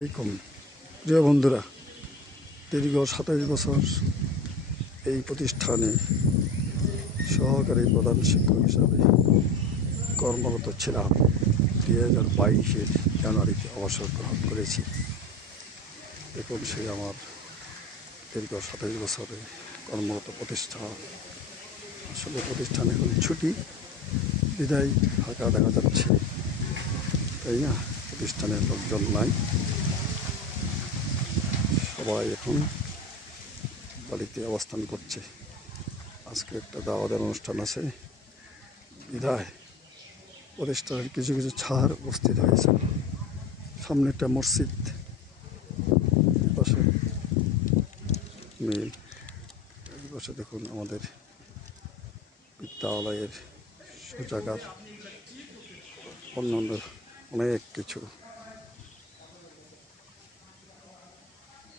এরকম প্রিয় বন্ধুরা, দীর্ঘ ২৭ বছর এই প্রতিষ্ঠানে সহকারী প্রধান শিক্ষক হিসাবে কর্মরত ছিলাম। ২০২২-এর জানুয়ারিতে অবসর গ্রহণ করেছি। দেখুন, সে আমার দীর্ঘ ২৭ বছরে কর্মরত প্রতিষ্ঠান। আসলে প্রতিষ্ঠান এখন ছুটি, বিদায় ফাঁকা দেখা যাচ্ছে, তাই না? প্রতিষ্ঠানের লোকজন নাই, সবাই এখন বাড়িতে অবস্থান করছে। আজকে একটা দাওয়াতের অনুষ্ঠান আছে, বিদায় প্রতিষ্ঠানের কিছু কিছু ছাড় উপস্থিত হয়েছে। সামনে একটা মসজিদ, পাশে মিল, এই পাশে দেখুন আমাদের বিদ্যালয়ের শৌচাগার, অন্যান্য অনেক কিছু।